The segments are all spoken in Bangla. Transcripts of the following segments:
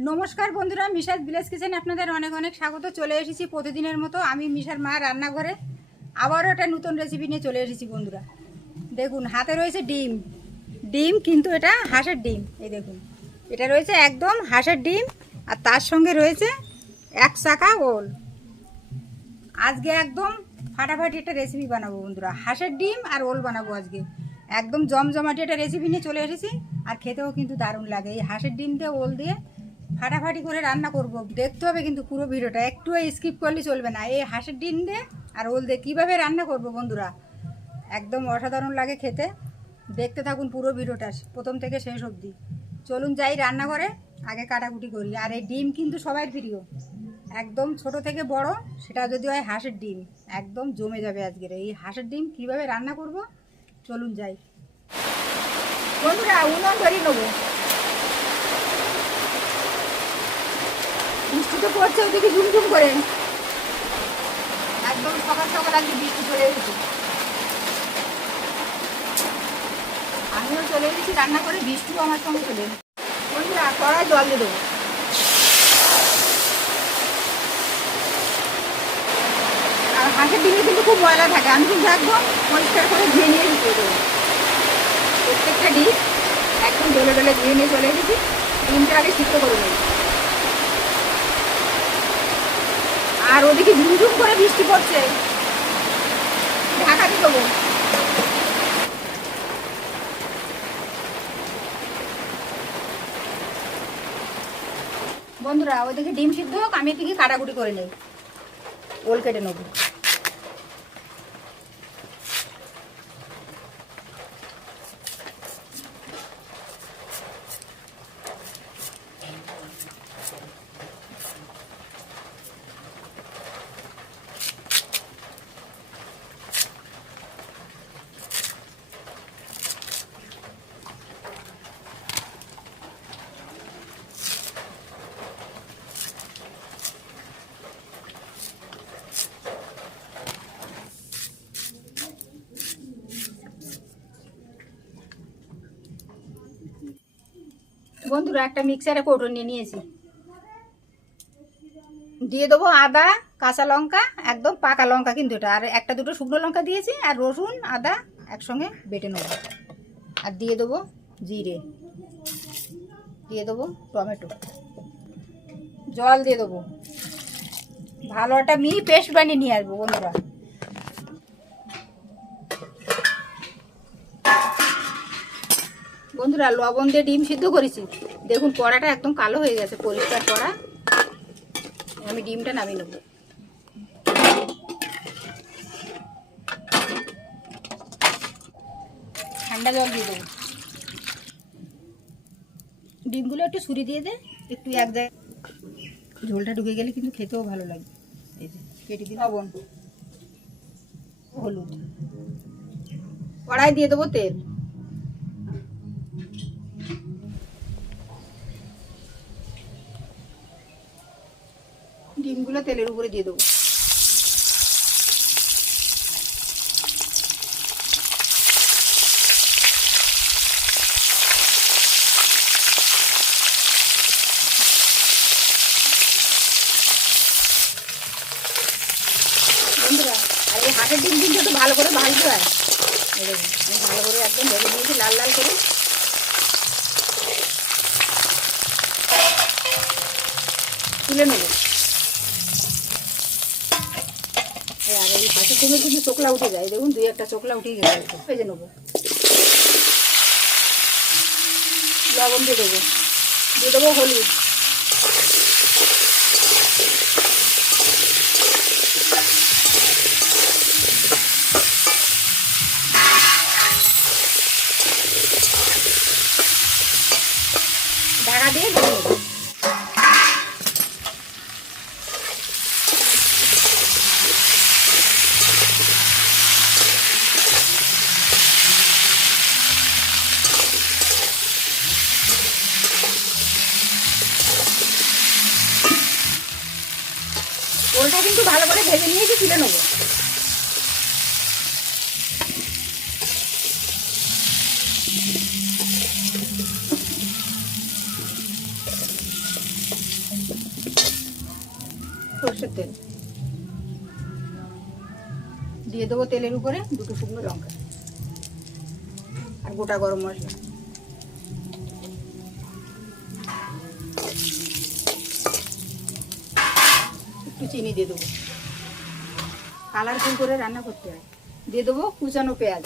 नमस्कार बंधुरा मिशास विलेज किचेन आपनादेर अनेक अनेक स्वागत। चले एसेছি प्रतिदिनेर मतो आमी मिशार मा रान्नाघरे आबारो एक नतून रेसिपि निये चले एसेছি बंधुरा। देखुन हाते रयेछे डिम डिम किन्तु एटा हाঁসের ডিম। এই দেখুন এটা রয়েছে একদম হাঁসের ডিম আর তার সঙ্গে রয়েছে এক চাকা ওল। আজকে একদম ফাটাফাটি একটা রেসিপি বানাবো বন্ধুরা, হাঁসের ডিম আর ওল বানাবো আজকে। একদম জমজমাটি একটা রেসিপি নিয়ে চলে এসেছি আর খেতেও কিন্তু দারুণ লাগে। এই হাঁসের ডিম দিয়ে ওল দিয়ে ফাটাফাটি করে রান্না করব, দেখতে হবে কিন্তু পুরো ভিডিওটা, একটু স্কিপ করলে চলবে না। এই হাঁসের ডিম দিয়ে আর ওল দিয়ে কীভাবে রান্না করব বন্ধুরা, একদম অসাধারণ লাগে খেতে। দেখতে থাকুন পুরো ভিডিওটা প্রথম থেকে শেষ অবধি। চলুন যাই রান্নাঘরে, আগে কাটাকুটি করি। আর এই ডিম কিন্তু সবাই প্রিয়, একদম ছোট থেকে বড়, সেটা যদি হয় হাঁসের ডিম একদম জমে যাবে। আজকের এই হাঁসের ডিম কীভাবে রান্না করব চলুন যাই বন্ধুরা। উনুন ধরিয়ে নেবো, বৃষ্টি তো পড়ছে ওদিকে ঝুমঝুম করে, একদম সকাল সকাল আজকে বৃষ্টি চলে এসেছে। আমিও চলে এসেছি রান্না করে, বৃষ্টিও আমার সঙ্গে চলে এসেছে। বন্ধুরা কড়াই জল দিয়ে দেবো। আর হাঁসের ডিমে কিন্তু খুব ময়লা থাকে, আমি কিন্তু একদম পরিষ্কার করে ধুয়ে নিয়ে দিয়ে দেবো। প্রত্যেকটা ডিম একদম ডলে ডলে ধুয়ে নিয়ে চলে এসেছি। ডিমটা আগে সিদ্ধ করে নেব। আর ওদিকে ঝুমঝুম করে বৃষ্টি পড়ছে, ঢাকা দিয়ে দেবো। বন্ধুরা ওইদিকে ডিম সিদ্ধ হোক, আমি এদিকে কাটাকুটি করে নেই, ওল কেটে নেবো। বন্ধুরা একটা মিক্সারে কৌটো নিয়ে নিয়েছি, দিয়ে দেবো আদা, কাঁচা লঙ্কা, একদম পাকা লঙ্কা কিন্তু এটা, আর একটা দুটো শুকনো লঙ্কা দিয়েছি, আর রসুন আদা একসঙ্গে বেটে নেব। আর দিয়ে দেবো জিরে, দিয়ে দেবো টমেটো, জল দিয়ে দেবো। ভালো একটা মিহি পেস্ট বানিয়ে নিয়ে আসবো বন্ধুরা। বন্ধুরা লবণ দিয়ে ডিম সিদ্ধ করেছি, দেখুন কড়াটা একদম কালো হয়ে গেছে, পরিষ্কার কড়া। আমি ডিমটা নামিয়ে নেব। ঠান্ডা জল দিয়ে দেবো। ডিমগুলো একটু ছুরি দিয়ে দে, একটু এক জায়গায় ঝোলটা ঢুকে গেলে কিন্তু খেতেও ভালো লাগে। এই যে কেটে দিই। লবণ, হলুদ, কড়াই দিয়ে দেবো তেল। ডিমগুলো তেলের উপরে দিয়ে দেবো। বন্ধুরা আর এই হাঁসের ডিম কিন্তু একটু ভালো করে ভাজতে হয়। আমি ভালো করে একদম ভেজে নিয়েছি লাল লাল করে। তুলে নেব। আর এই হাঁসের ডিমে কিন্তু চোখলা উঠে যায়, দেখুন দুই একটা চোখলা উঠে গেছে। ভেজে নেবো। লবণ দিয়ে দেবো, দিয়ে দেবো হলুদ, ঢাকা দিয়ে ভেজে নেবো। ওলটা কিন্তু ভালো করে ভেজে নিয়েছি, তুলে নেবো। সর্ষের তেল দিয়ে দেবো, তেলের উপরে 2টো শুকনো লঙ্কা আর গোটা গরম মশলা, একটু চিনি দিয়ে দেবো, কালারফুল করে রান্না করতে হয়। দিয়ে দেবো কুচানো পেঁয়াজ,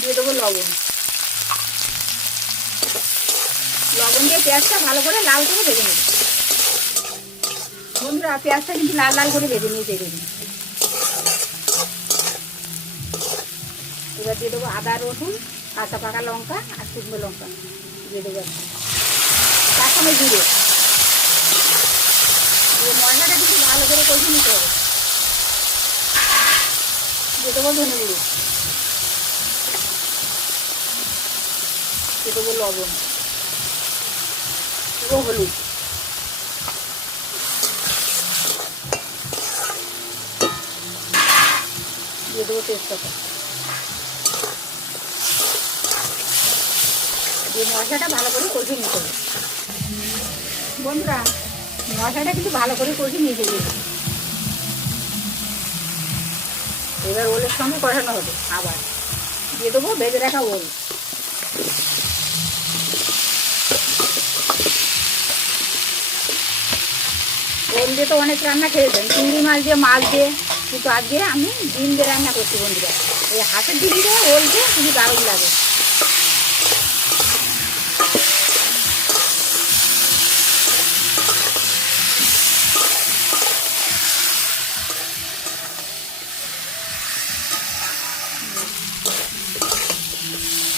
দিয়ে দেবো লবণ। লবণ দিয়ে পেঁয়াজটা ভালো করে লাল করে ভেজে নেব। বন্ধুরা পেঁয়াজটা কিন্তু লাল লাল করে ভেজে নিয়েছে দেখুন। এবার দিয়ে দেবো আদা রসুন, কাঁচা পাকা লঙ্কা আর শুকনো লঙ্কা দিয়ে দেবো, তার সঙ্গে জিরে দিয়ে মশলাটা কিন্তু ভালো করে কষিয়ে নিতে হবে। দিয়ে দেবো ধনে গুঁড়ো, দিয়ে দেবো লবণ, দেবো হলুদ, দিয়ে দেবো তেজপাতা, দিয়ে মশলাটা ভালো করে কষিয়ে নিতে হবে। বন্ধুরা মশলাটা কিন্তু ভালো করে কষিয়ে নিয়ে যাবে। এবার ওলের সঙ্গে কষানো হবে। আবার দিয়ে দেবো ভেজে রাখা ওল, ওল দিয়ে তো অনেক রান্না খেয়েছেন, চিংড়ি মাছ দিয়ে, মাছ দিয়ে, কিন্তু আজকে আমি ডিম দিয়ে রান্না করছি বন্ধুরা। এই হাঁসের ডিম দিয়ে ওল দিয়ে খুবই দারুণ লাগে।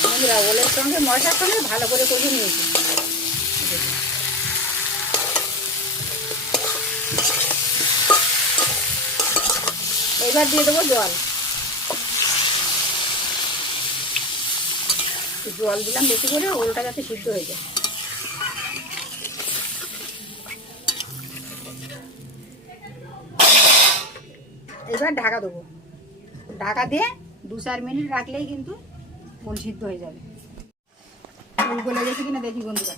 বন্ধুরা ওলের সঙ্গে মশলার সঙ্গে ভালো করে কষিয়ে নিয়েছি। এবার দিয়ে দেবো জল, জল দিলাম বেশি করে, ওলটা যাতে সিদ্ধ হয়ে যায়। এবার ঢাকা দেবো, ঢাকা দিয়ে 2-4 মিনিট রাখলেই কিন্তু ওল সিদ্ধ হয়ে যাবে। ওল গলে গেছে কিনা দেখি বন্ধুরা।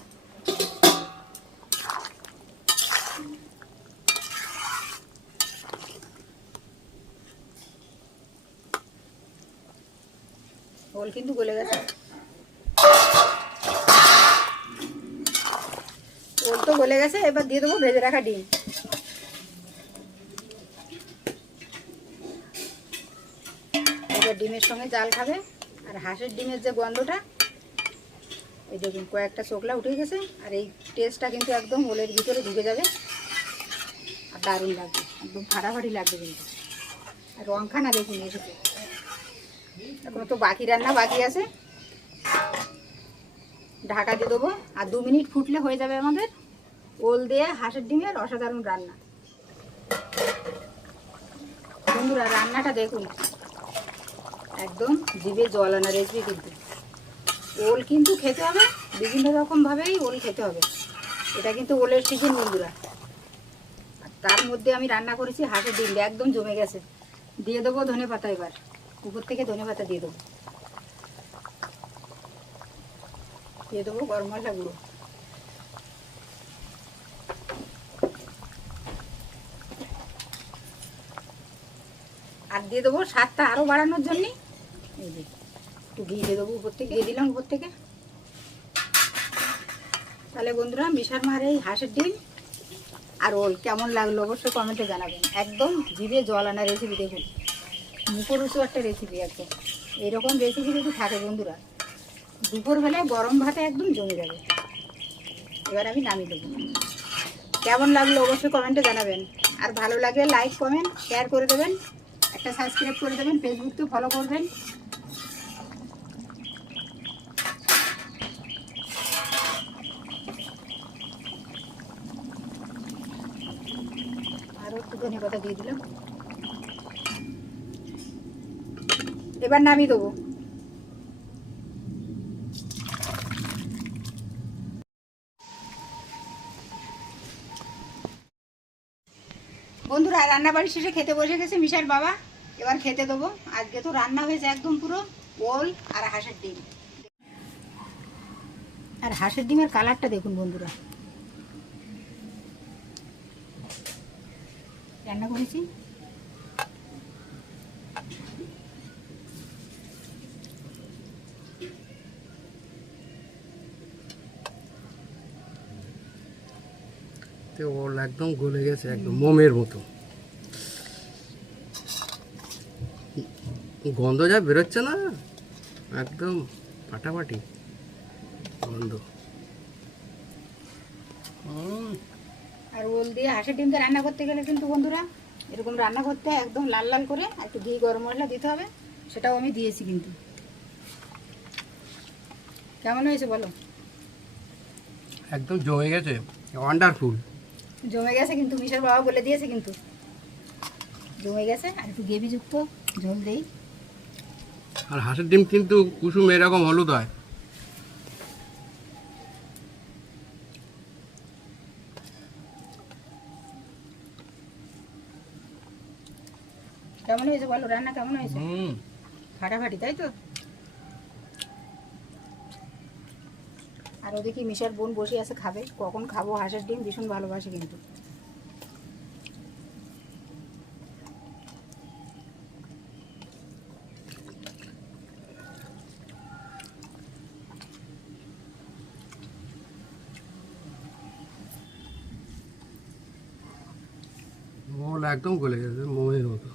ওল কিন্তু গলে গেছে, ওল তো গলে গেছে। এবার দিয়ে দেবো ভেজে রাখা ডিম, এবার ডিমের সঙ্গে জাল খাবে। আর হাঁসের ডিমের যে গন্ধটা, এই দেখুন কয়েকটা চোখলা উঠে গেছে, আর এই টেস্টটা কিন্তু একদম ওলের ভিতরে ঢুকে যাবে আর দারুণ লাগবে, একদম ফাটাফাটি লাগবে কিন্তু। আর রংখানা দেখুন এসেছে, এখনো তো বাকি রান্না বাকি আছে। ঢাকা দিয়ে দেবো, আর 2 মিনিট ফুটলে হয়ে যাবে আমাদের ওল দিয়ে হাঁসের ডিমের অসাধারণ রান্না। বন্ধুরা রান্নাটা দেখুন, একদম জিভে জল আনা রেসিপি। কিন্তু ওল কিন্তু খেতে হবে বিভিন্ন রকমভাবেই, ওল খেতে হবে। এটা কিন্তু ওলের সিজন বন্ধুরা। আর তার মধ্যে আমি রান্না করেছি হাঁসের ডিম, একদম জমে গেছে। দিয়ে দেবো ধনে পাতা, এবার উপর থেকে ধনে পাতা দিয়ে দেবো, দিয়ে দেবো গরম মশলা গুঁড়ো, আর দিয়ে দেবো স্বাদটা আরও বাড়ানোর জন্যে এই যে একটু ঘি দিয়ে দেবো উপর থেকে, দিয়ে দিলাম উপর থেকে। তাহলে বন্ধুরা মিশার মার এই হাঁসের ডিম আর ওল কেমন লাগলো অবশ্যই কমেন্টে জানাবেন। একদম জিভে জল আনা রেসিপি, দেখুন মুখরুচু একটা রেসিপি। একদম এইরকম রেসিপি যদি থাকে বন্ধুরা, দুপুরবেলায় গরম ভাতে একদম জমে যাবে। এবার আমি নামিয়ে দেবো। কেমন লাগলো অবশ্যই কমেন্টে জানাবেন। আর ভালো লাগলে লাইক কমেন্ট শেয়ার করে দেবেন, একটা সাবস্ক্রাইব করে দেবেন, ফেসবুকতে ফলো করবেন। আরও একটু ধনে পাতা দিয়ে দিলাম, এবার নামিয়ে দেবো। বন্ধুরা রান্না বাড়ি শেষে খেতে বসে গেছে মিশার বাবা, এবার খেতে দেবো। আজকে তো রান্না হয়েছে একদম পুরো ওল আর হাঁসের ডিম। আর হাঁসের ডিমের কালারটা দেখুন বন্ধুরা, রান্না করেছি। ওল একদম গলে গেছে, একদম মোমের মতো। গন্ধ যা বেরোচ্ছে না, একদম ফাটাফাটি গন্ধ। আর ওল দিয়ে হাঁসের ডিমটা রান্না করতে গেলে কিন্তু বন্ধুরা এরকম রান্না করতে একদম লাল লাল করে আর একটু ঘি গরম মশলা দিতে হবে, সেটাও আমি দিয়েছি কিন্তু। কেমন হয়েছে বলো? একদম জমে গেছে, ওয়ান্ডারফুল। জমে গেছে কিন্তু, মিশার বাবা বলে দিয়েছে কিন্তু জমে গেছে। আর একটু গ্রেভিযুক্ত ঝোল দেই। আর হাঁসের ডিম কিন্তু কুসুম এরকম হলুদ হয়। কেমন হয়েছে বলো? রান্না কেমন হয়েছে? ফাটাফাটি, তাই তো? আর ওদিকে মিশার বোন বসে আছে খাবে, কখন খাবো হাঁসের ডিম, ভীষণ ভালোবাসে কিন্তু। ওল একদম গলে গেছে মোমের মতো।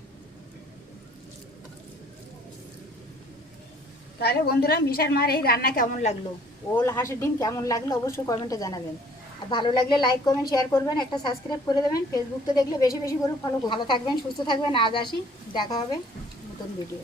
তাহলে বন্ধুরা মিশার মার এই রান্না কেমন লাগলো, ওল হাঁসের ডিম কেমন লাগলো অবশ্যই কমেন্টে জানাবেন। আর ভালো লাগলে লাইক কমেন্ট শেয়ার করবেন, একটা সাবস্ক্রাইব করে দেবেন। ফেসবুকতে দেখলে বেশি বেশি করে ফলো। ভালো থাকবেন, সুস্থ থাকবেন। আজ আসি, দেখা হবে নতুন ভিডিও।